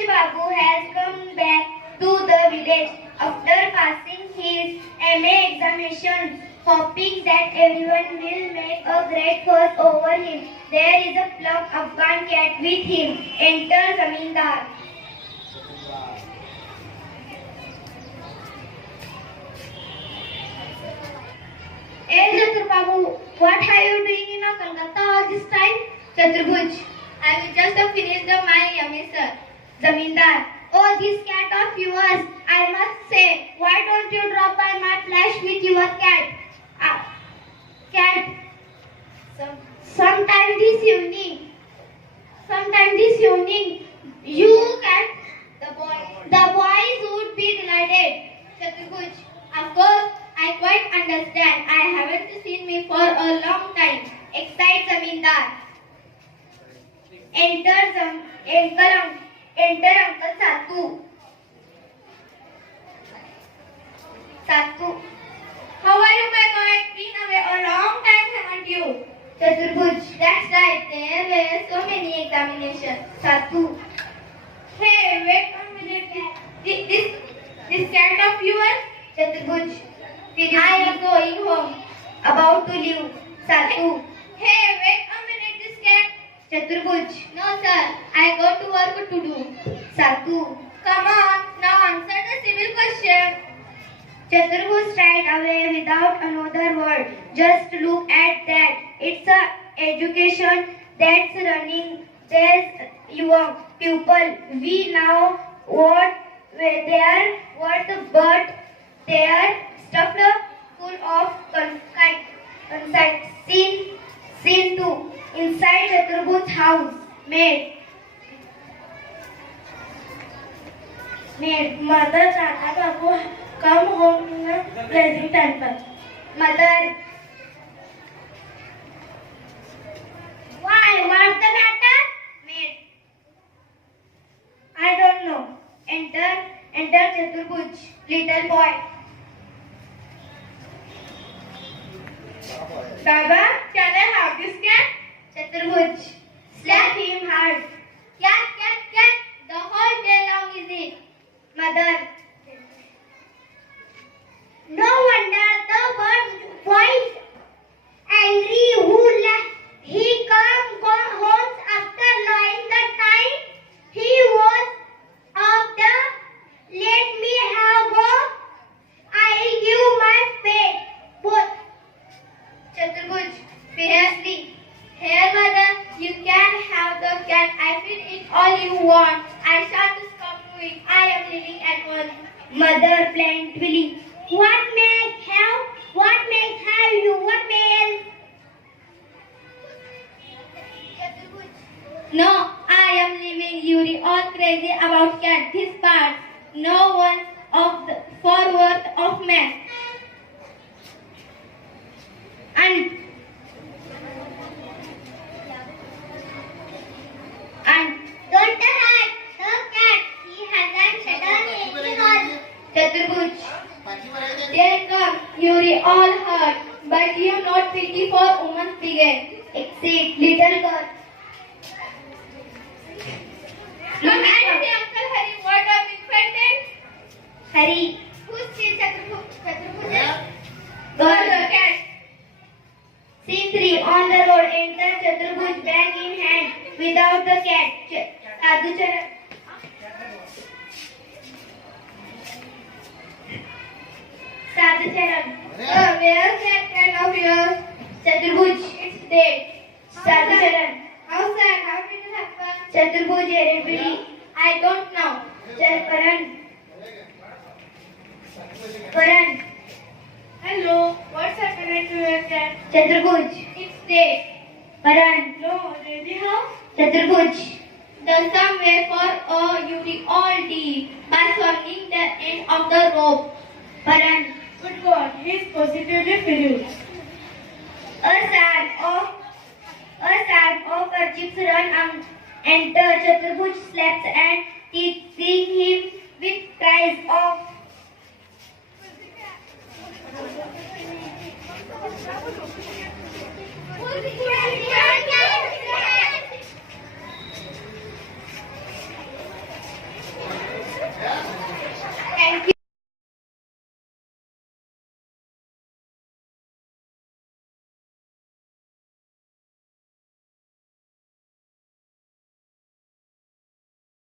Chaturbuj Babu has come back to the village after passing his MA examinations, hoping that everyone will make a great fuss over him. There is a plump Afghan cat with him. Enter Zamindar. Hey Chatur Babu, what are you doing in Kolkata all this time? Chaturbuj, I will just have finished my MA, sir. Zamindar, oh this cat of yours, I must say, why don't you drop by my flesh with your cat? Cat, sometime this evening, you cat, the boys would be delighted. Chaturbuj, of course, I quite understand. I haven't seen me for a long time. Excite Zamindar. Enter Uncle Satu. Satu. How are you, my boy? Been away a long time, haven't you? Chaturbuj, that's right. There were so many examinations. Satu. Hey, wait a minute. This cat of yours? Chaturbuj. I am going home. About to leave. Satu. Hey, wait a minute, this cat. Chaturbuj. No, sir. I got to work to do. Satu. Come on, now answer the civil question. Chaturbuj straight away without another word. Just look at that. It's a education that's running. There's your pupil. We know what they are worth, but they are stuffed full of conceit. Scene 2. Inside Chaturbuj's house. Maid. Mother, Tata Babu, come home in a blazing temper. Mother. Why? What's the matter? Maid. I don't know. Enter Chaturbuj, little boy. Baba, can I have this cat? Chaturbuj, slap him hard. Cat. The whole day long is it? Mother. No wonder the boy is angry. He come home after knowing the time he was of the let me have go. I'll give my fate. Both. Chaturbuj, seriously. Here, mother, you can have the cat. I feed it all you want. I shan't stop doing. I am living at home. Mother plaintively. What may have you? What may else? No, I am leaving you all crazy about cat. This part, no one of the forward of man. And don't hurt the cat. He hasn't done anything on Chaturbuj. Dear God, you all hurt, but you have not pity for woman's begin. Exceed little girl. Look at the Uncle Hari, what a big friend. Hari. Who's still Chaturbuj? Girl, the cat. Scene 3. On the road, enter Chaturbuj, bag in hand, without the cat. Sadhucharan. Where's that cat of yours? Chaturbuj, it's dead. Sadhucharan. How sad? How did it happen? Chaturbuj, irritably. I don't know. Paran. Hello, what's happening to your cat? Chaturbuj, it's dead. Paran. No, really how? Chaturbuj, the some way for you all did by swinging the end of the rope. Paran. Good God, he is positively furious. A stab of kerchiefs run enter. Chaturbuj slaps and teasing him with cries of What?